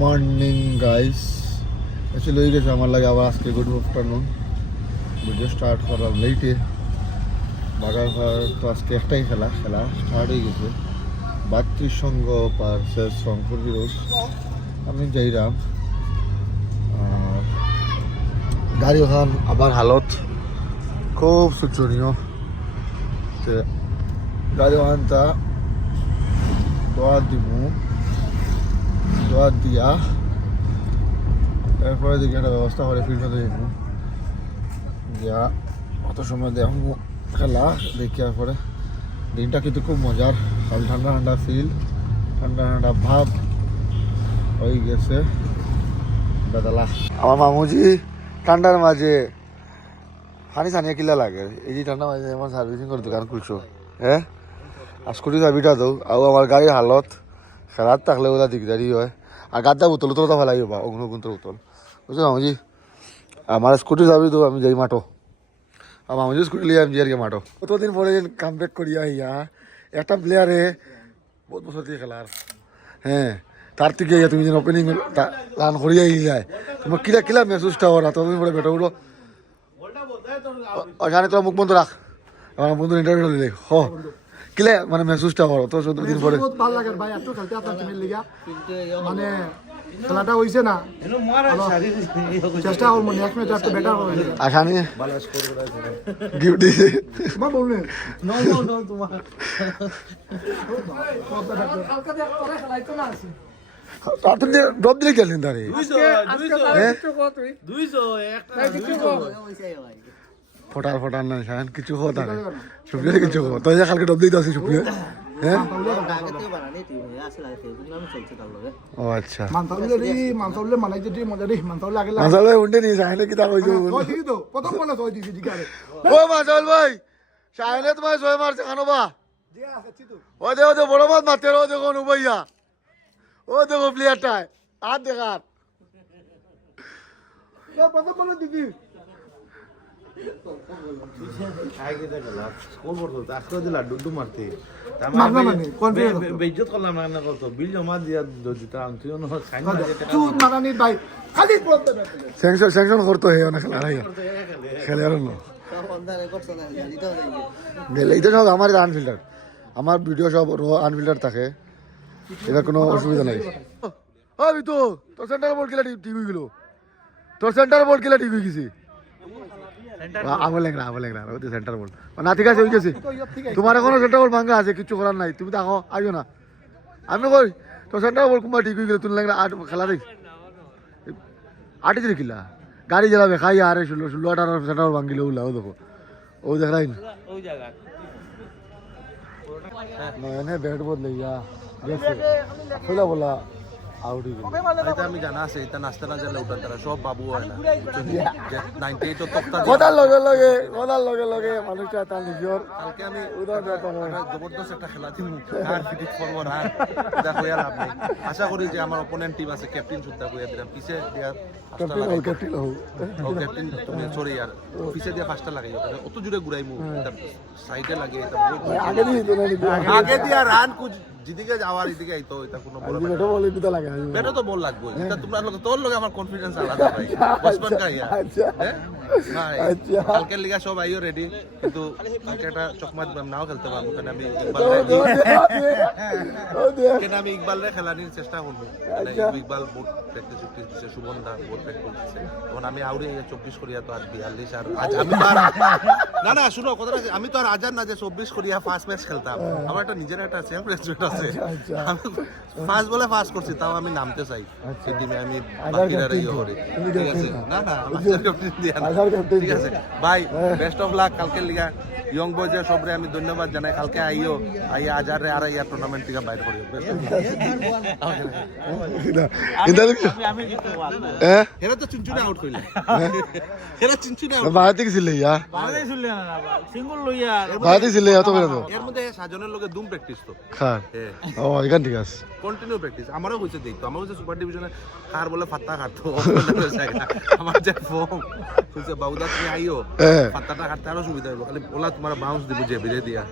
Morning guys, আসলে হয়ে গেছে আমার লাগে আবার আজকে গুড আফটারনুন। ভিডিও স্টার্ট করার লেটে বাগার তো আজকে একটাই খেলা স্টার্ট হয়ে গেছে। 32 সঙ্গ পার্সেস রংপুর হিরোজ। আমি যাইরাম আর গাড়ি ওখান আবার হালত খুব শোচনীয়। গাড়ি ওখানটা দোয়া দিমু, দোয়া দিয়া এরপরে দিকে একটা ব্যবস্থা করে ফিল্ডে যাবো দিয়া অত সময় দেখবো খেলা দেখার পরে। দিনটা কিন্তু খুব মজার, কাল ঠান্ডা ঠান্ডা ফিল, ঠান্ডা ঠান্ডা ভাব হয়ে গেছে বেদালা। আমার মামুজি ঠান্ডার মাঝে পানি ছানিয়ে কিলা লাগে, এই যে ঠান্ডার মাঝে আমার সার্ভিসিং করে দোকান খুলছো। হ্যাঁ, আর স্কুটি চাবিটা দাও। আর আমার গাড়ির হালত খেলার থাকলে ওরা দিকদারি হয়। আর গাদ্দা বোতল তো ফেলাই বা অগ্নগুন্তর বোতল, বুঝছো মামুজি? আমার স্কুটি যাবি তো আমি যাই মাঠো, আর মামুজি স্কুটি লিয়ে আমি যাই আর কি মাঠো। কতদিন পরে কাম ব্যাক করিয়া ইয়া একটা প্লেয়ারে বহুত বছর দিয়ে খেলার। হ্যাঁ, তার থেকে তুমি যেন ওপেনিং রান করিয়া যায়, তোমার কিলা কিলা মেসেজটা ওরা ততদিন পরে বেটা উঠো। জানি তোর মুখ বন্ধ রাখ, আমার বন্ধু ইন্টারভিউ দিলে হ কিলে মানে মেসেজটা ওরা তো 14 দিন পরে। বহুত ভালো লাগে ভাই, এত খেলতে আপনার টিমের লিগা মানে খেলাটা হইছে না, চেষ্টা করবো নেক্সট ম্যাচ একটু বেটার হবে। আশা নিয়ে গিফট দিছে মা বললেন নো তোমার কালকে দেখ পরে খেলাইতো না আছে তার তো ড্রপ দিলে গেলেন তারে। 200 ফটার না শান কিছু হো তারে সুপ্রিয়া কিছু হো তো যা কালকে ড্রপ দিতে আছে সুপ্রিয়া। হ্যাঁ, ও আচ্ছা মানসাউলে মানাই যদি মজা রে মানসাউলে আগে মাসালে উন্ডে নি শাহিনে কি তা কইছো? ওই দিদি তো প্রথম বলে ওই দিদি জিগারে ও মাসাল ভাই, শাহিনে তোমায় ছয় মারছে খানো বা? জি আছে চিতু ও দেখো বড় মাছ মারতে ও দেখো নুবাইয়া, ও দেখো প্লেয়ারটায় হাত দেখার। প্রথম বলে দিদি বেইজ্জত করলাম না কত বিল জমা দিয়া দিতে আনছি চুত মারানি ভাই খালি বলতে না স্যাংশন করতে হয় না খেলা নাই খেলে আর না গেলেই তো সব আমার আনফিল্টার, আমার ভিডিও সব আনফিল্টার থাকে, এটা কোনো অসুবিধা নাই। আমি তো তোর সেন্টার বোর্ড খেলা ঠিক হয়ে গেল, তোর সেন্টার বোর্ড খেলা ঠিক হয়ে গেছি। আবলেন না ওই সেন্টার বোর্ড না ঠিক আছে, হয়ে গেছে। তোমার এখনো সেন্টার বোর্ড ভাঙ্গা আছে, কিছু করার নাই, তুমি দেখো আইও না। আমি কই তোর সেন্টার বোর্ড কুম্বা ঠিক হয়ে গেল, তুমি লাগলে খেলা দেখ আটে দিলে কিলা গাড়ি জ্বালাবে খাই আরে 16-18 সেন্টার বোর্ড ভাঙ্গিলে ওলা ও দেখো ও দেখ রাই না এনে ব্যাট বদলে ইয়া গেছে খোলা বলা আউট হয়ে গেল। এটা আমি জানা আছে, এটা নাস্তা না জানলে উঠান তারা সব বাবু হয় না 98 ও তক্তা কথার লগে লগে মানুষটা তার নিজের কালকে আমি উদাহরণ জবরদস্ত একটা খেলা দিন আর ফিটিং করবো আর দেখো ইয়ার আপনি আশা করি যে আমার অপোনেন্ট টিম আছে ক্যাপ্টেন সুদ্ধা কইয়া দিলাম পিছে দিয়া ক্যাপ্টেন ও ক্যাপ্টেন সরি ইয়ার পিছে দিয়া ফাস্টটা লাগাই অত জুড়ে ঘুরাইমু সাইডে লাগে এটা আগে দিয়ে তো আগে দিয়া রান কুছ যেদিকে যাওয়ার এদিকে আইতো এটা কোনো বড় বেটো বলে দিতে লাগে বেটো তো বল লাগবে এটা তোমরা লোক তোর লোক আমার কনফিডেন্স আলাদা ভাই বসপন কাইয়া আচ্ছা ভাই আচ্ছা কালকের লিগা সব আইও রেডি, কিন্তু কালকে একটা চকমা দিলাম নাও খেলতে পারবো কেন আমি ইকবাল রে খেলানির চেষ্টা করবো। ইকবাল বহুত প্র্যাকটিস দিচ্ছে, সুবন দা বহুত প্র্যাকটিস দিচ্ছে, তখন আমি আউরে 24 করিয়া তো আর 42 আর আজ আমি তো আর না শুনো কথাটা, আমি তো আর আজার না যে 24 করিয়া ফার্স্ট ম্যাচ খেলতাম, আমার একটা নিজের একটা সেলফ রেসপেক্ট আছে। আমি ফার্স্ট বলে ফার্স্ট করছি, তাও আমি নামতে চাই সেই টিমে, আমি বাকিরা ইয়ে করি, ঠিক আছে? না আমার ক্যাপ্টেন দিয়া না, ঠিক আছে ভাই, বেস্ট অফ লাক কালকের লিগা। ইয়ং বয়জের সবরে আমি ধন্যবাদ জানাই, কালকে আইও আইয়া আজারে আর ইয়া টুর্নামেন্ট থেকে বাইর করিও। এরা তো চুনচুনে আউট কইলা, এরা চুনচুনে আউট বাড়াতে গেছিল ইয়া সিঙ্গল লইয়া বাড়াতে ছিল এত বেরো তো এর মধ্যে সাজনের লগে দুম প্র্যাকটিস তো খার ও এখান ঠিক আছে কন্টিনিউ প্র্যাকটিস। আমারও হইছে দেখতো, আমার হইছে সুপার ডিভিশনে কার বলে ফাত্তা কাটতো আমার যে ফর্ম হইছে বাউদা তুমি আইও ফাত্তাটা কাটতে আরো সুবিধা হইব, খালি ওলা তোমার বাউন্স দিব যে বিরে দিয়া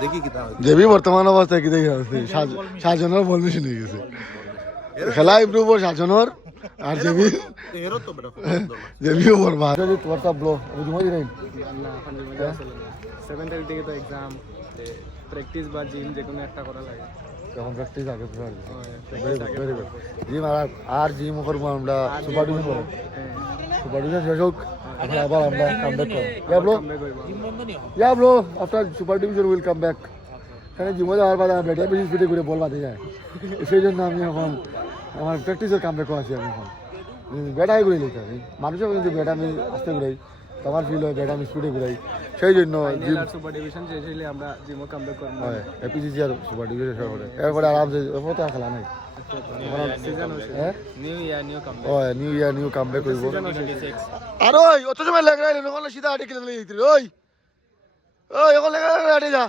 দেখি কি তা জেবি বর্তমান অবস্থায় কি দেখি সাজনের বল মেশিন হয়ে গেছে। খেলা ইমপ্রুভ ওর শাসনের আর জেবি এরও তো বেটা খুব সুন্দর match। জেবিও বরবাদ যদি তোমার সব ব্লো আমি জমা দিই না এখন জীবনে আসলে না 7:30 থেকে তো এক্সাম প্র্যাকটিস বা জিম যে কোনো একটা করা লাগে যখন প্র্যাকটিস আগে প্রিপার প্র্যাকটিস আগে ভেরি গুড জিম আর জিম করবো আমরা সুপার ডিভিশন করব সুপার ডিভিশন শেষ হোক এখন আবার আমরা কামব্যাক করব yeah bro after super division will come back এখানে জিমে যাওয়ার পর আমার ব্যাটে বেশি স্পিডে করে বল বাঁধে যায় সেই জন্য আমি এখন আমার প্র্যাকটিসের কামব্যাকও আছি আমি এখন ব্যাটাই ঘুরে লিখতে আমি মানুষের কিন্তু ব্যাট আমি আস্তে ঘুরাই তো আমার ফিল হয় ব্যাট আমি স্পিডে ঘুরাই সেই জন্য জিম সুপার ডিভিশন শেষ হইলে আমরা জিমও কামব্যাক করব হয় এপিসিসি আর সুপার ডিভিশন শেষ করে এরপরে আরামসে ওপর তো আর খেলা নাই সিজন হইছে হ্যাঁ নিউ ইয়ার নিউ কামব্যাক ও নিউ ইয়ার নিউ কামব্যাক করব আর ওই অত সময় লাগে না এখন সিধা আটে খেলে দিতে ওই ওই এখন লেগে আটে যা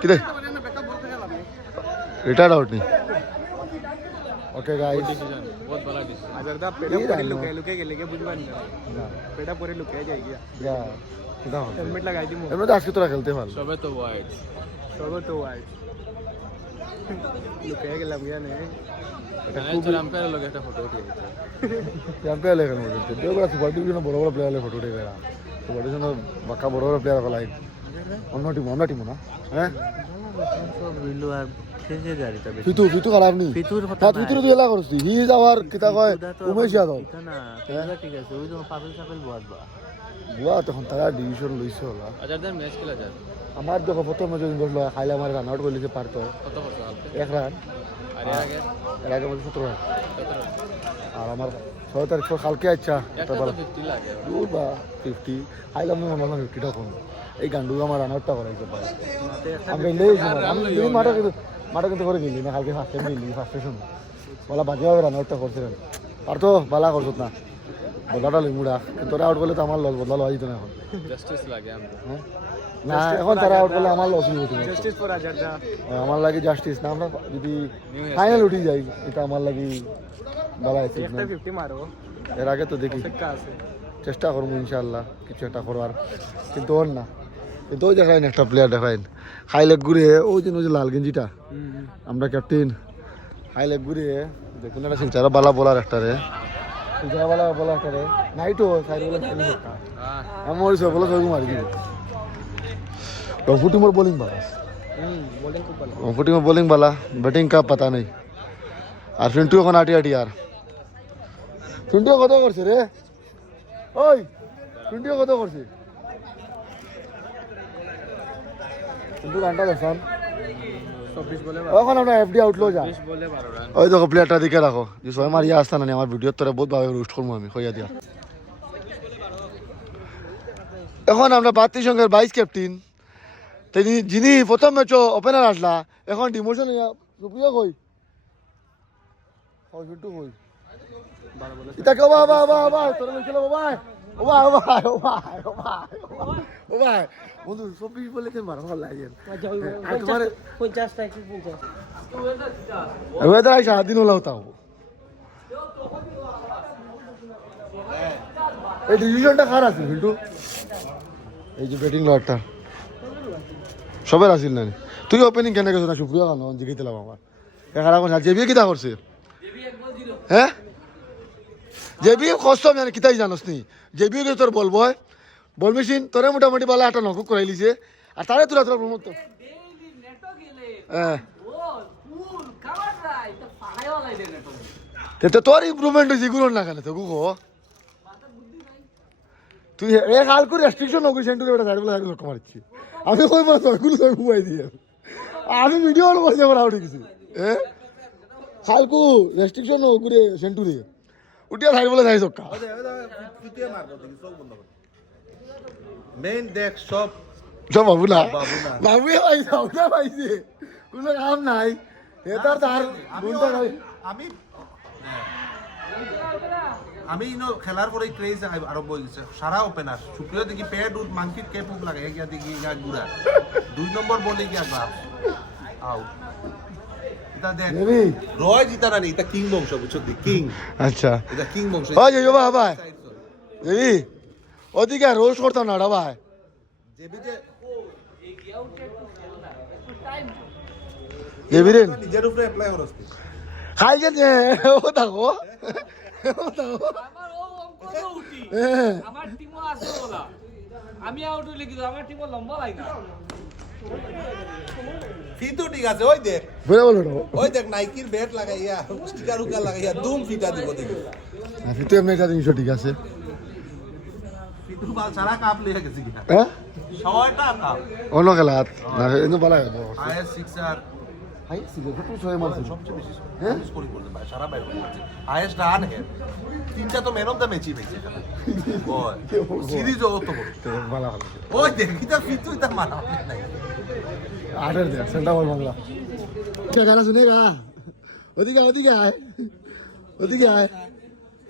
কিরে রিটায়ার্ড আউট নি ওকে গাইস बहुत बड़ा डिसीजन अगर दा पेड़ा पूरी लुके गेले के बुझबान ना पेड़ा पूरी लुके जाई गया যা কিটা হবে हेलमेट लगाई दी এমনি তো আজকে তোরা খেলতে পারল सबे तो वाइट लुके गेलाम गया ने এটা খুব আম্পায়ার লগে একটা ফটো উঠিয়ে চ্যাম্পিয়ন লেখানো বলতে দেওগড়া সুপার ডিভিশনে বড় বড় প্লেয়ার ফটো উঠে গেলা সুপার ডিভিশনে বাক্কা বড় বড় প্লেয়ার গলাই অন্য টিম না হ্যাঁ সব বিলু আর শেষে গাড়িটা বেশি ফিতু খারাপ নি ফিতুর কথা হ্যাঁ ফিতুর তুই এলা করছিস হি ইজ আওয়ার কিতা কয় উমেশ যাদব না পেড়া ঠিক আছে ওই তো পাপেল বহুত বা বুয়া তখন তারা ডিভিশন লইছে হলা আজারদার ম্যাচ খেলা যায় আমার দেখো প্রথমে যদি বসলো খাইলে আমার রান আউট করলে পারতো কত কত 1 রান আরে আগে এর আগে বলছে 17 রান আর আমার 6 তারিখ কালকে আচ্ছা একটা তো 50 লাগে দূর বা 50 আইলাম না মনে হয় 50টা কোন এই গান্ডু আমার রান আউটটা করাইছে ভাই আমি আমি দিন মাঠে কিন্তু করে গেলি না কালকে ফার্স্ট টাইম গেলি ফার্স্ট স্টেশন বলা বাকি হবে রান আউটটা করছিলেন আর তো বালা করছত না বদলাটা লিমুড়া কিন্তু আউট করলে তো আমার লস বদলা লওয়া যেত না এখন জাস্টিস লাগে আমরা হ্যাঁ না এখন তারা আউট করলে আমার লস হয়ে যেত জাস্টিস ফর আজারদা আমার লাগি জাস্টিস না আমরা যদি ফাইনাল উঠি যাই এটা আমার লাগি বলা আছে একটা 50 মারো এর আগে তো দেখি চেষ্টা আছে চেষ্টা করবো ইনশাল্লাহ কিছু একটা করবার কিন্তু ওর না কিন্তু ওই দেখাইন একটা প্লেয়ার দেখাইন হাইলেগ ঘুরে ওই যে লাল গেঞ্জিটা আমরা ক্যাপ্টেন হাইলেগ ঘুরে দেখুন একটা সিলচারা বালা বলার একটা রে সিলচারা বালা বলার একটা রে নাইটও সাইড বলে আমার সব বলে সব মারি দিব রংপুর টিমের বোলিং বালা বলিং খুব ভালো রংপুর টিমের বোলিং বালা ব্যাটিং কা পাতা নেই আর ফিন্টু এখন আটি আর ফিন্টু কত করছে রে ওই ফিন্টু কত করছে কিন্তু গানটা দেখুন 24 বলে এখন আমরা এফডি আউটলো যা 20 বলে 12 রান ওই দেখো প্লেয়ারটা দিকে রাখো যে ছয় মারিয়া আসতা না আমার ভিডিওর তোরা বহুত ভাবে রোস্ট করবো আমি কইয়া দিয়া এখন আমরা বাতির সঙ্গে 22 ক্যাপ্টেন তিনি যিনি প্রথম ম্যাচ ওপেনার আসলা এখন ডিমোশন সুপ্রিয়া কই ওই বিট্টু কই 12 বলে এটা কে বাবা তোরা লইছিল বাবা ও ভাই বন্ধু 24 বলেছেন মারা ভালো লাগে আর তোমার 50 টাকা 50 ওয়েদার আইসা দিন হলো তাও এই ডিভিশনটা খারাপ আছে বিট্টু এই যে ব্যাটিং লটটা সবের আসিল না তুই ওপেনিং কেন গেছ না সুপ্রিয়া কেন জিগাইতেলাম আমার খারাপ না জেবি কিতা করছে হ্যাঁ জেবি কষ্ট আমি কিতাই জানোস নি জেবিও কে তোর বলবো বল মেশিন তোরে মোটামুটি বলা একটা নক করাই লিছে আর তারে তোরা তোর প্রমোট হ্যাঁ তো তোর ইম্প্রুভমেন্ট হয়েছে গুলো না কেন তো গুগো তুই এক হাল করে রেস্ট্রিকশন নকরি সেন্টুরে ওটা সাইড বলে সাইড লক্ষ্য মারছি আমি কই মাছ গুলো সব ঘুমাই দিয়ে আমি ভিডিও হল বসে আমার আউট গেছি হ্যাঁ হালকু রেস্ট্রিকশন নকরি সেন্টুরে উঠিয়া সাইড বলে সাইড চক্কা মেইন দেখ সব সব বাবু না বাবু পাইছে কোনো কাম নাই এটার তার গুণটা নাই আমি খেলার পরে ক্রেজ আরম্ভ হয়ে গেছে সারা ওপেনার সুপ্রিয় দেখি প্যাড উঠ মাংকির কেপ উপ লাগে গিয়া দেখি গা গুড়া 2 নম্বর বলে গিয়া বাপ আউট এটা দেখ রয় জিতা না এটা কিং বংশ বুঝছো দি কিং আচ্ছা এটা কিং বংশ ওই যে বাবা ভাই দেবি ওদিকে রোজ করতাম না ভাই জেবি যে দেবিরেন নিজের উপরে অ্যাপ্লাই করছ খাই গেছে ও দেখো আমার ও অঙ্ক তো উঠি হ্যাঁ আমার টিমও আছে বলা আমি আউট হইলে কিন্তু আমার টিমও লম্বা লাগে না ফিটু ঠিক আছে ওই দেখ বলে বলো ওই দেখ নাইকির ব্যাট লাগাইয়া স্টিকার উকা লাগাইয়া দুম ফিটা দিব দেখি ফিটু এমনি একটা জিনিস ঠিক আছে ফিটু বাল সারা কাপ লিয়ে গেছে কি হ্যাঁ ছয়টা কাপ অন্য খেলাত না এনে বলা গেল হাইয়েস্ট সিক্সার হাই সিলে তো ছয় মারছে সবচেয়ে বেশি হ্যাঁ? স্কোরিং করতে পারে সারা বাইরে করছে হাইয়েস্ট রান হে তিনটা তো ম্যান অফ দ্য ম্যাচই পেয়েছে ওই সিরিজ ও তো বড় তো ভালো ভালো ওই দেখি তা ফিটু তা মানা নাই आर्डर दे सेंटा बॉल मांगला क्या गाना सुनेगा ওদিকে আয়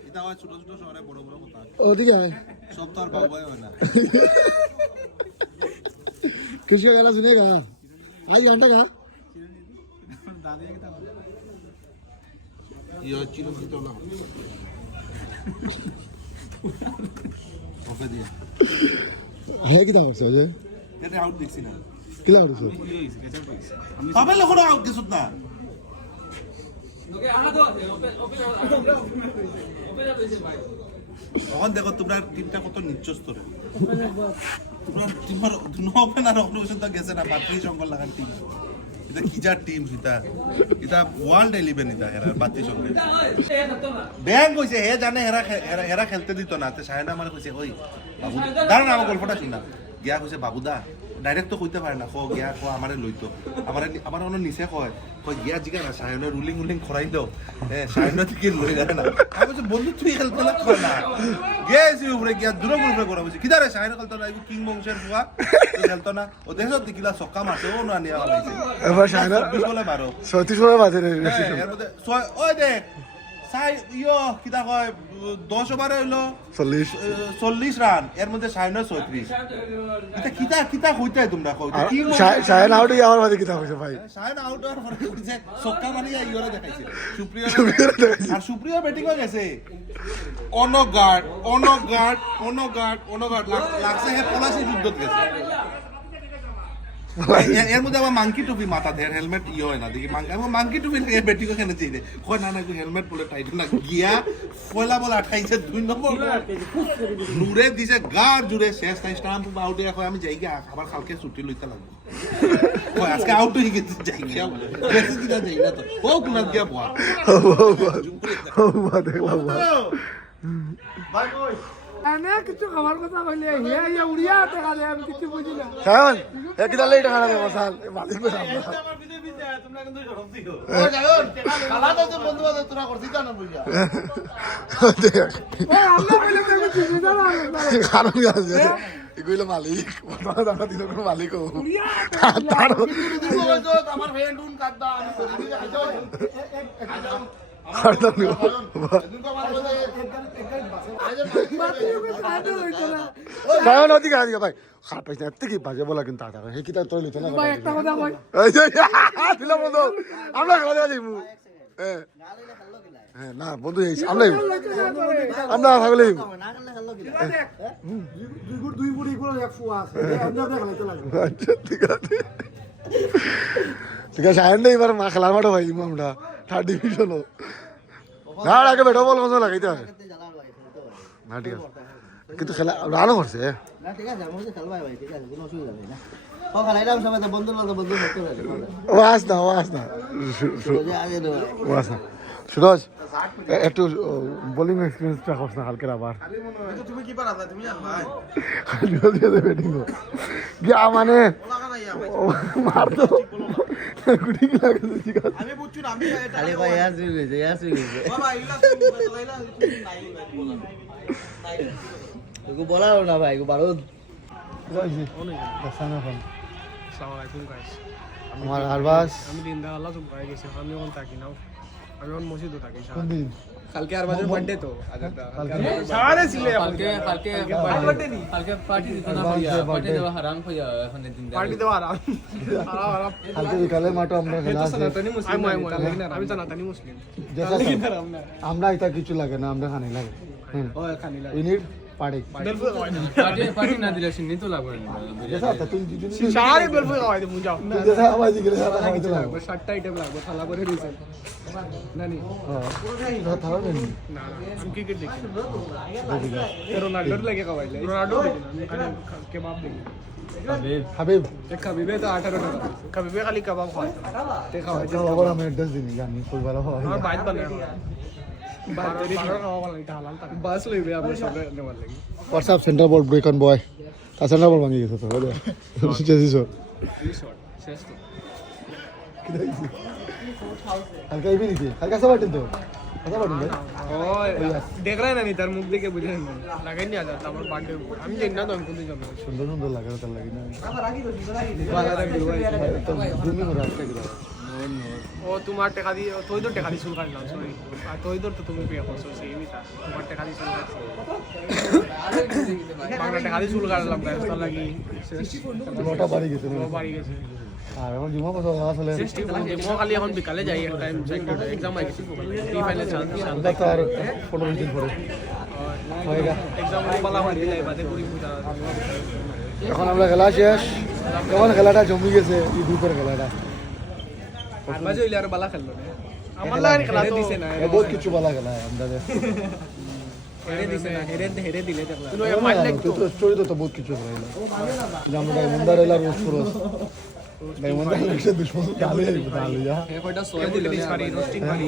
এটা হয় ছোট ছোট শহরে বড় বড় কথা ওদিকে আয় সব তো আর বাবাই হয় না किसका गाना सुनेगा आज घंटा का ইয়ে ছিল কি তো না ওকে দিয়ে है कितना करছে যে এটা আউট দেখছি না কিলা করছে তবে লখন আউট কিছু না ওকে আনা দাও ওপেন ভাই তখন দেখো তোমরা টিমটা কত নিচ্চ স্তরে তোমরা টিমের ওপেনার অপারেশন তো গেছে না বাতি জঙ্গল লাগার টিম এটা কি যা টিম এটা ওয়ার্ল্ড 11 এটা হেরা বাতি জঙ্গল ব্যাংক কইছে হে জানে হেরা খেলতে দিত না তে সায়না মানে কইছে ওই বাবু দাঁড়ান আমার গল্পটা শুনা গিয়া কইছে বাবুদা ডাইরেক্ট তো কইতে পারে না কো গিয়া কো আমারে লইতো আমার অন্য নিচে কয় গিয়া জিগা না সায়না রুলিং খরাই দাও সায়না থেকে লই যায় না আমি বলছি বন্ধু তুই খেলতে না কর না গেছি উপরে গিয়া দূর উপরে করা বলছি কিদারে সায়না খেলতো না কিং বংশের ফুয়া খেলতো না ও দেখো দিকিলা সক্কা মারছে ও না নিয়া হইছে এবার শায়না 12 বলে বাজে রে এর মধ্যে ওই দেখ সাই কিটা কয় 10 ওভারে হইলো 40 রান এর মধ্যে সায়না 36 কিটা হইতাই তোমরা কও কি শায়না আউট আমার মাঝে কিতা হইছে ভাই সায়না আউট হওয়ার পরে কইছে সক্কা মারিয়া ইওরে দেখাইছে সুপ্রিয় আর সুপ্রিয় ব্যাটিং হয়ে গেছে অনগার্ড লাগছে হে পলাশি যুদ্ধত গেছে এর মধ্যে আবার মাঙ্কি টুপি মাথা দেয় হেলমেট হয় না দেখি মাঙ্কি টুপি লাগে বেটি কেন চিনে কয় না হেলমেট বলে টাইট না গিয়া পয়লা বল আঠাইছে 2 নম্বর নূরে দিছে গার জুড়ে শেষ তাই স্টাম্প আউট দিয়া কয় আমি যাই গিয়া আবার কালকে ছুটি লইতে লাগবে কয় আজকে আউট হয়ে গেছে যাই গিয়া বেশি দিনা যাই না তো ও কুনাল গিয়া বয়া বাই কই এনে কিছু খাবার কথা কইলে হে উড়িয়া টাকা দেয় আমি কিছু বুঝি না শায়ন এ কিতা লই টাকা দেব সাল মালিক কই আমরা তোমরা কিন্তু সরব দিও ও যাও খালা তো বন্ধু বান্ধব তোরা করছিস না বুঝা ও আমরা কইলে তো কিছু বুঝা না কারণ আছে এগুলো মালিক আমরা দিন কোন মালিক ও তার আমার ফ্রেন্ড উন কাদা আমি করি শায়ন ওদিকে আগে ভাই খাট পাইছে এত কি বাজে বলা কিন্তু আটা হে কিতা তোর লইতো না ভাই একটা কথা কই এই যে দিলা বন্ধু আমরা খাওয়া যাইবো হ্যাঁ না বন্ধু এই আমরা থাকলে দুই বুড়ি গুলো এক ফুয়া আছে আমরা দেখাইতে লাগবে আচ্ছা ঠিক আছে শায়ন নেই এবার মা খেলার মাঠে ভাই আমরা থার্ড ডিভিশন না আগে বেটো বল মজা লাগাইতে হয় না ঠিক আছে কিন্তু খেলা রানও করছে না ঠিক আছে আমি খেলবো ভাই ঠিক আছে কোনো অসুবিধা নেই না ও খেলাইলাম সবাই বন্ধু করতে পারে ওয়াস না আগে দেবো ওয়াস না সুরজ একটু বোলিং এক্সপিরিয়েন্সটা করছ না কালকে আবার তুমি কি পারা তুমি জান ভাই ব্যাটিং গিয়া মানে মারতো গুটি কি লাগে ঠিক আছে আমি বুঝছি না আমি খালি ভাই ইয়ার সুই গেছে বাবা ইলা তুমি নাই এগো বলারও না ভাই এগো বারো আসসালামু আলাইকুম গাইস আমার আরবাস আমি দিন দা আল্লাহ সব গেছি আমি ওখানে থাকি না আমি ওখানে মসজিদে থাকি কোন দিন কালকে আর বাজার বার্থডে তো সারে ছিলে কালকে বার্থডে নি কালকে পার্টি দিতে না ভাইয়া পার্টি দেওয়া হারাম হইয়া এখন দিন পার্টি দেওয়া হারাম হারাম কালকে বিকালে মাঠে আমরা খেলা আছে আমি জানাতানি মুসলিম আমরা এটা কিছু লাগে না আমরা খানি লাগে ও খানি লাগে ইনিট পাড়ে পার্টি না দিলে সিন্নি তো লাগবে সারে বেলফুই খাওয়াই দেবো যাও সাতটা আইটেম লাগবে থালা করে দিয়েছেন নানি না সুকি কে দেখি রোনাল্ডোর লাগে খাওয়াইলে রোনাল্ডো কেবাব দেখি হাবিব খাবিবে তো 18 টাকা খাবিবে খালি কাবাব খাওয়াই তে খাওয়াই আবার আমি অ্যাড্রেস দিনি জানি কই ভালো হয় আমার বাইক বানায় বাতেরি খাওয়া ভালো এটা হালাল টাকা বাস লইবে আমরা সবে নেওয়ার লাগি হোয়াটসঅ্যাপ সেন্টার বোর্ড ব্রেকন বয় তা সেন্টার বোর্ড ভাঙি গেছে তো বুঝলে সুচেছিস শেষ তো হালকা ইবি নিছি হালকা সাবাটিন তো হালকা বাটিন ভাই ও দেখ রায় না নি তার মুখ দেখে বুঝে নেন লাগাই নি আজ আমার বার্থডে আমি জানি না তো আমি কোনদিন যাবো সুন্দর সুন্দর লাগে তার লাগে না বালা রাখি ভাই তো ঘুমি করে আসতে গেল ও তোমার টাকা দিয়ে তুই তো টাকা দিয়ে শুরু করলাম সরি আর তুই তো তুমি পে করছো সেই মিটা তোমার টাকা দিয়ে শুরু করছো বাংলা টাকা দিয়ে শুরু করলাম গাইস তার লাগি লোটা বাড়ি গেছে বাড়ি গেছে আর এখন জুমা কত আসলে মো খালি এখন বিকালে যাই এক টাইম চেক করে এক্সাম আই গেছে প্রি ফাইনাল চান্স আমরা তো আর 15 দিন পরে হয়েগা এক্সাম বালা হয়ে যায় বাদে পুরি পুরা এখন আমরা খেলা শেষ কেমন খেলাটা জমি গেছে এই দুপুর খেলাটা আর বাজে হইলে আর বালা খেললো আমার লাগে খেলা দিছে না বহুত কিছু ভালো খেলা আমরা হেরে দিছে না হেরে দিলে দেখলা তুমি মারলে তো স্টোরি তো বহুত কিছু খেলাইলো আমরা ডায়মন্ডার এলা রোজ করস ডায়মন্ডার লিখে দুশমন ডালে ডালে যা হে কয়টা সোয়া দিল পুলিশ বাড়ি রোস্টিং বাড়ি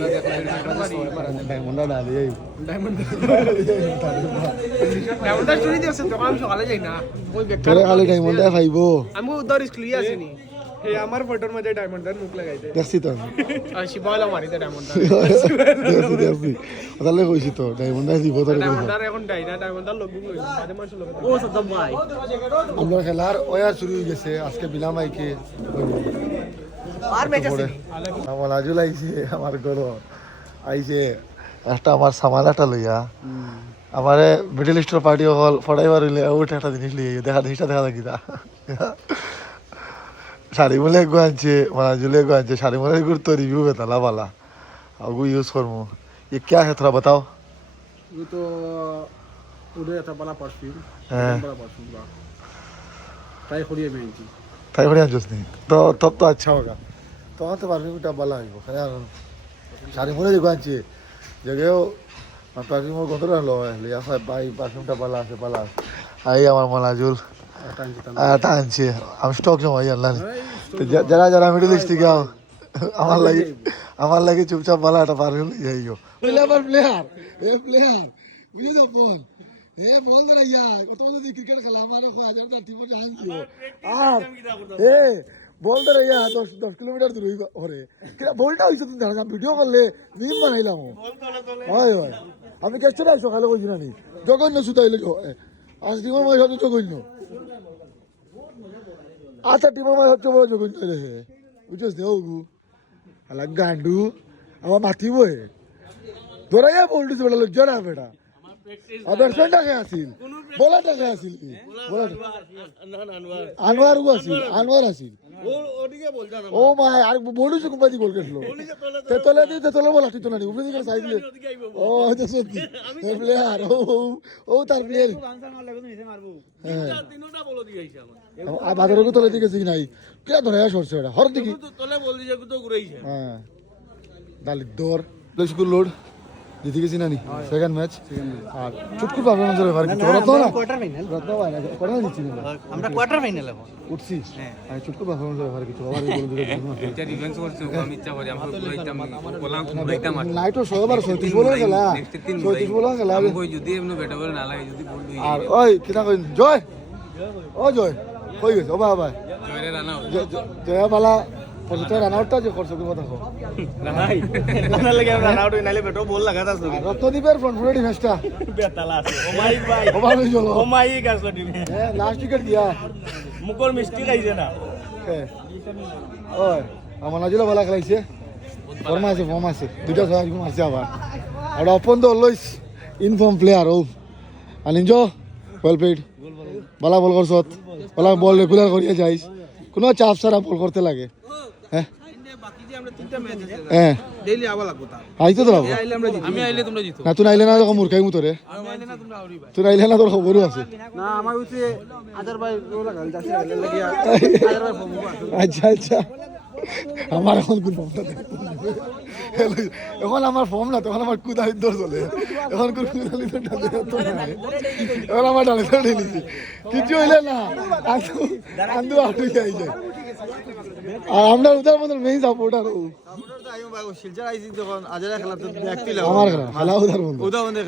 ডায়মন্ডার ডালে ডায়মন্ডার চুরি দিয়েছে তো আমি সকালে যাই না ওই তোরে খালি ডায়মন্ডার খাইবো আমি উদ্ধার ক্লিয়ার আসিনি হে আমার ফটোর মধ্যে ডায়মন্ডার মুখ লাগাইতে দেখছি তো আর শিবালা মারিতে ডায়মন্ডার দেখছি তাহলে কইছি তো ডায়মন্ডার দিব তোরে ডায়মন্ডার এখন ডাইনা ডায়মন্ডার লোক গুলো বাদে মাস লোক ও সদম ভাই আমরা খেলার ওয়া শুরু হয়ে গেছে আজকে বিলাম আইকে আর ম্যাচ আছে আমার আজুল আইছে আমার ঘর আইছে একটা আমার সামানাটা লইয়া আমারে মিডল ইস্টার পার্টি হল ফড়াইবার হইলে ওটা একটা জিনিস লিয়ে দেখা জিনিসটা দেখা দেখি দা শাড়ি মলে গো আনছে মানে জুলে गो আনছে শাড়ি মলে গুর তো রিভিউ বেতালা वाला আগু ইউজ করমু ये क्या है थोड़ा बताओ ये तो उधर था बड़ा परफ्यूम हाँ। बड़ा परफ्यूम का ट्राई करिए मैं जी ताई बढ़िया जूस नहीं तो तब तो अच्छा होगा तो वहाँ तो परफ्यूम का बाला है वो यार शादी मोले देखो अच्छी जगह हो परफ्यूम को तो लो है लिया है भाई परफ्यूम का बाला से बाला आई हमारे मलाजुल टांची हम स्टॉक जो है अल्लाह ने तो जरा जरा मिडिल ईस्ट क्या আমার লাগে চুপচাপ বালা একটা পারফিউম লিয়ে যাইও প্লেয়ার বুঝে তো বল বল না ইয়া কত বড় ক্রিকেট খেলা আমার 1000 টিম চান্স দিও আর বল না ইয়া 10 কিলোমিটার দূর হইবা ওরে বলটা হইছে তুমি জানা ভিডিও করলে মিম বানাইলাম হয় হয় আমি কেছু না সকালে কইছি না নি জগন্য সুতাইলে আজ টিমের মাঝে তো জগন্য আচ্ছা টিমের মাঝে হচ্ছে বড় জগন্য রে বুঝছস দেও আলা গান্ডু আমার মাথিব হে ধরাইয়া বলছিস বেটা লজ্জা না বেটা আর ব্যাটসম্যানটা কে আসিল বলারটা কে আসিল কি বলার আনোয়ার আসিল ও মা আর বলুছ কুম্পাদি গোল করলো তেতলে বলা তুই তো না উপরে দিকে সাইড দিলে ও আচ্ছা সত্যি প্লেয়ার ও তার প্লেয়ার তিনটা বল দিয়েছে আমার আর বাজারে তোলে দিকে সিগ নাই কে ধরাইয়া সরছে এটা হর দিকে তোলে বল দিয়েছে তো ঘুরাইছে হ্যাঁ দালি দর প্লেসকুল লোড জিতে গেছি নানি সেকেন্ড ম্যাচ আর চুটকুর পারফরম্যান্স হবে আর কিছু রত্ন না কোয়ার্টার ফাইনাল রত্ন ভাই না কোয়ার্টার জিতছি না আমরা কোয়ার্টার ফাইনাল এখন উঠছি আর চুটকুর পারফরম্যান্স হবে আর কিছু আবার বলে দিলে এটা ডিফেন্স করছে আমি ইচ্ছা করে আমরা পুরাইতাম বলাম পুরাইতাম নাইটও 36 বলের খেলা 36 বলের খেলা আমি কই যদি এমন ব্যাটা বল না লাগে যদি বল দুই আর ওই কিনা কই জয় ও জয় কই গেছে ও বাবা জয়রে রানা জয় বালা পজিতে রান আউটটা যে করছে কি কথা কো নাই না লাগে রান আউট নাইলে বেটো বল লাগাতাস তো রত্নদীপের ফ্রন্ট ফুটে ডিফেন্সটা বেতালা আছে ও মাই ভাই ও ভালো চলো ও মাই গাছলো টিমে লাস্ট উইকেট দিয়া মুকর মিষ্টি খাইছে না ওই আমার নাজিলা ভালো খেলাইছে ফর্ম আছে দুইটা ছয় মারছে আবার আর ওপেন তো অলওয়েজ ইনফর্ম প্লেয়ার ও আনিঞ্জো ওয়েল প্লেড বালা বল করছত বালা বল রেগুলার করিয়া যাইস কোনো চাপ ছাড়া বল করতে লাগে হ্যাঁ হ্যাঁ ডেইলি আবার লাগবো তা আইতো তো বাবু আমি আইলে তোমরা জিতো না তুই আইলে না তখন মূর্খাই মতো রে তুই আইলে না তোর খবরও আছে না আমার হচ্ছে আদার ভাই ওলা গাল যাচ্ছে লাগিয়া আদার ভাই ফোন আচ্ছা আচ্ছা আমার এখন কোন এখন আমার ফর্ম না তখন আমার কুদা দর চলে এখন কোন এখন আমার ডালে ধরে নিছি কিছু হইলে না আন্দু আউট হয়ে যায় আর আমরা উদার মধ্যে মেইন সাপোর্টার শিলচর আইছি যখন আজারা খেলা তো দেখতিল আমার খেলা উদার বন্ধু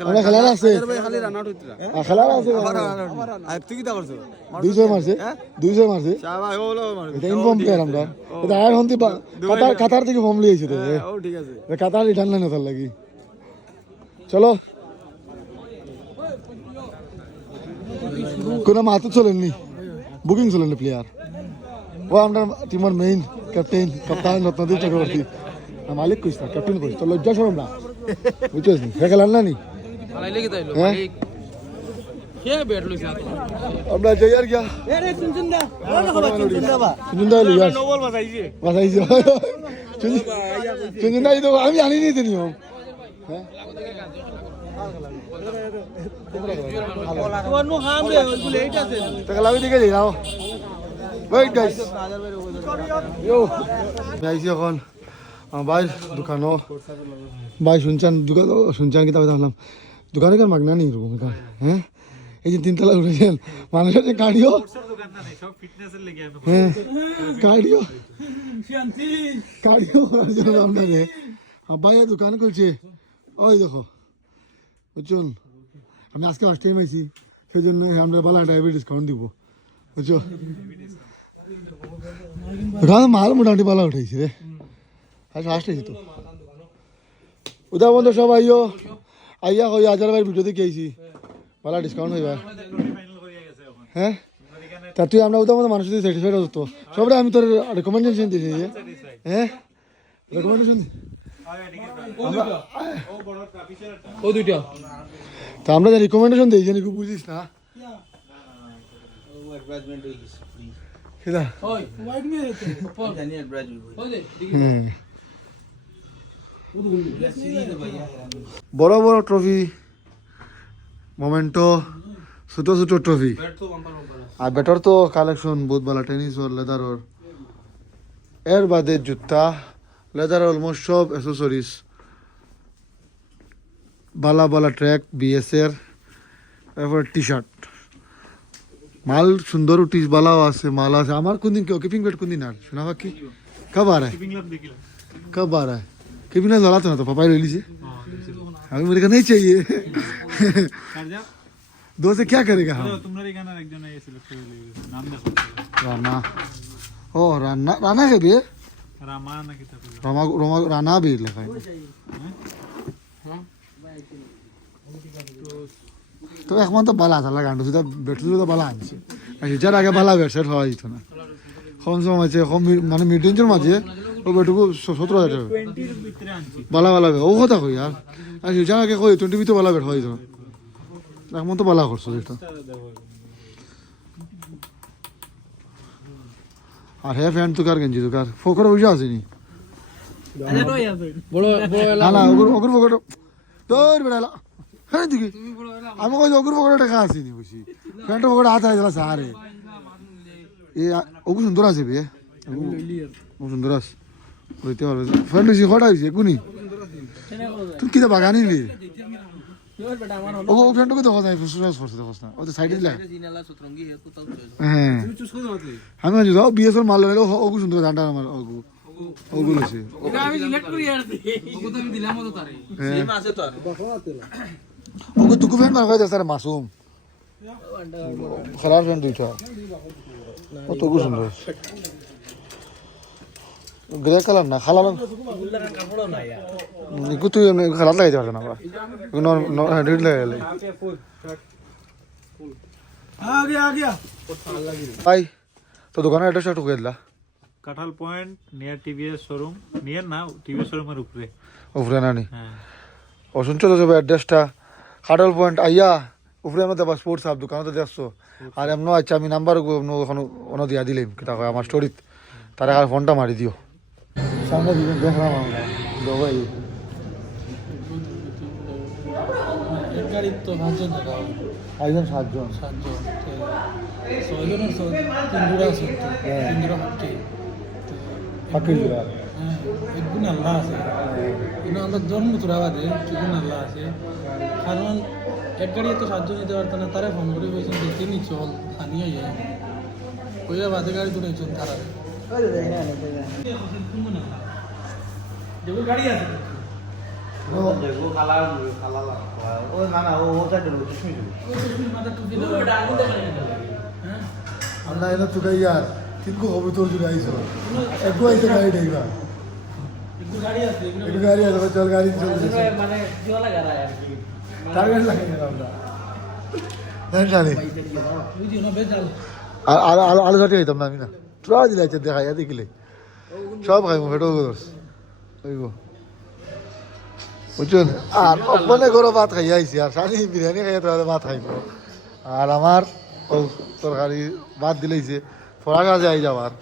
আমরা খেলার আছে খালি রান আউট হইতরা খেলার আছে আর তুই কি তা করছো 200 মারছে 200 মারছে শাবা ওলো মার এটা ইনফর্ম প্লেয়ার আমরা এটা আর হন্তি কাতার থেকে ফর্ম লিয়েছে রে ও ঠিক আছে কাতার রিটার্ন লাইন তার লাগি চলো কোন মাতু চলেননি বুকিং চলেননি প্লেয়ার ও আমরা টিমের মেইন ক্যাপ্টেন কাপ্তান রত্নদীপ চক্রবর্তী মালিক কইস না ক্যাপ্টেন কইস তো লজ্জা শরম না বুঝছিস নি সে খেলার না নি আইলে কি তাইলো হ্যাঁ কে ব্যাট লইছ না আমরা যাই আর গিয়া এ রে চুনচুন দা বা সুন্দর লিয়াস নো বল বাজাইছে বাসাইছে সুন্দর তো আমি জানি নি তো নিয়ম ওনো হাম রে ওইগুলো এইটা আছে টাকা লাগি দিকে যাই নাও ওয়েট গাইস ইয়ো গাইস এখন ভাই দোকানো ভাই শুনছেন দোকান শুনছেন কি তাহলে বললাম দোকানে কেন মাগনা নেই রুম হ্যাঁ এই যে তিনতলা উঠেছেন মানুষের যে কার্ডিও হ্যাঁ কার্ডিও কার্ডিও করার জন্য আপনারে ভাই দোকান খুলছে ওই দেখো বুঝছুন আমি আজকে ফার্স্ট টাইম আইছি সেই জন্য আমরা বলা ড্রাইভার ডিসকাউন্ট দিব বুঝছো ওটা মাল মোটামুটি বলা উঠাইছি রে আজ ফার্স্ট আইছি তো উদা বন্ধু সব আইও আইয়া কই হাজার ভাই ভিডিও দেখে আইছি বলা ডিসকাউন্ট হইবা হ্যাঁ তা তুই আমরা উদা বন্ধু মানুষ স্যাটিসফাইড হতো সবটা আমি তোর রেকমেন্ডেশন দিয়েছি হ্যাঁ রেকমেন্ডেশন ও দুইটা তা আমরা যে রিকমেন্ডেশন দিই জানি খুব বুঝিস না সেটা ওই হোয়াইট মে রেতে জানি অ্যাডভাইস ওই দে বড় বড় ট্রফি মোমেন্টো ছোট ছোট ট্রফি আর ব্যাটার তো কালেকশন বহুত ভালো টেনিস ওর লেদার ওর এর বাদে জুতা লেদার অলমোস্ট সব অ্যাসেসরিজ বালা বালা ট্র্যাক বিএসের তারপর টি শার্ট মাল সুন্দর টিস বালাও আছে মাল আছে আমার কোন দিন কিপিং বেট কোন দিন আর শোনা বাকি কব आ रहा है कब आ रहा है किपिंग ना लड़ा तो ना तो पापा ले लीजिए अभी मेरे को नहीं चाहिए दो से क्या करेगा हम राना ओ राना राना है बे रामा रामा राना भी लिखा है তো এখন তো বালা থালা গান্ডু সুদা বেটু তো বালা আনছে আর যার আগে বালা বেটসেট হওয়া যেত না কম সম আছে কম মানে মিড রেঞ্জের মাঝে ও বেটুকু 17,000 বালা বালা ও কথা কই আর যার আগে কই 20 ভিতরে বালা বেট হওয়া যেত না এখন তো বালা করছো এটা আর হে ফ্যান তো কার গেঞ্জি তো কার ফোকর বুঝা আসেনি বড় বড় না না ওগুর ফোকর তোর বেড়ালা হ্যাঁ দিকে আমি কই ওগুর ফোকর টাকা আসেনি বুঝি ফ্যানটা ফোকর হাত আইলা সারে এ ওগু সুন্দর আছে বে ওগু সুন্দর আছে কইতে পারবে ফ্যান বেশি খড়া হইছে কোনি তুই কি বাগানি রে ও ফ্যানটা কই দেখো যায় ফুসফুস করছে দেখছ না ও তো সাইডে দিলা হ্যাঁ আমি যদি বিএসএল মাল লাগে ওগু সুন্দর জানটা আমার ওগু ওগু আছে এটা আমি সিলেক্ট করি আর ওগো তো আমি দিলাম তো তারে সেম আছে তো আর ওগু তুকু ফ্যান মার কইতে স্যার মাসুম খরার ফ্যান দুইটা ও তো ওগু সুন্দর গ্রে কালার না খালা কাপড় না यार নিকু তুই খালাত লাগাইতে পারছ না বা নো রেড লাগাইলে आ गया ভাই তো দোকানের অ্যাড্রেস একটু কই দিলা কাঁঠাল point near TVS showroom near না টিভিএস শোরুমের উপরে উপরে নানি হ্যাঁ অসুনছো তো সব অ্যাড্রেসটা কাঁঠাল পয়েন্ট আইয়া উপরে মধ্যে বা স্পোর্টস হাব দোকানে তো দেখছো আর এমন আচ্ছা আমি নাম্বার ওখানে দিয়া দিলাম কিতা কয় আমার স্টোরিত তারা আর ফোনটা মারি দিও সামনে দিকে দেখলাম আমরা দুবাই এক গাড়ির তো 5 জন টাকা একজন 7 জন 7 জন 6 জনের 3 জোড়া আছে 3 জোড়া পাখি জোড়া হ্যাঁ এক গুণ আল্লাহ আছে কিন্তু আমরা জন্ম তোরা বাদে চুগুন আল্লাহ আছে কারণ এক গাড়ি তো 7 জন যেতে পারতো না তারা ফোন করে বলছেন দেখতে নি চল আনিয়ে যায় কইয়া বাদে গাড়ি তো একজন তারা যেগুলো গাড়ি আছে ও না না ও সাইডে মাথা টুপি হ্যাঁ আমরা এনে চুকাই আর কিন্তু হবে তো চুকাইছো একটু আইসে গাড়ি দেখবা একটু গাড়ি আছে একটু গাড়ি আছে চল গাড়ি চলছে মানে কিও লাগা আর কি টার্গেট লাগে না আমরা হ্যাঁ জানি ওই যে না বেজাল আর আলু চাটি হইতাম না আমি না তোরা দিলে দেখাই দেখিলে সব খাইমু ফেটো ওইব বুঝছেন আর অপনে গরো ভাত খাই আইসি আর সানি বিরিয়ানি খাইয়া তোরা ভাত খাইব আর আমার ও তরকারি ভাত দিলেইছে ফোড়া গাছে আই যাবার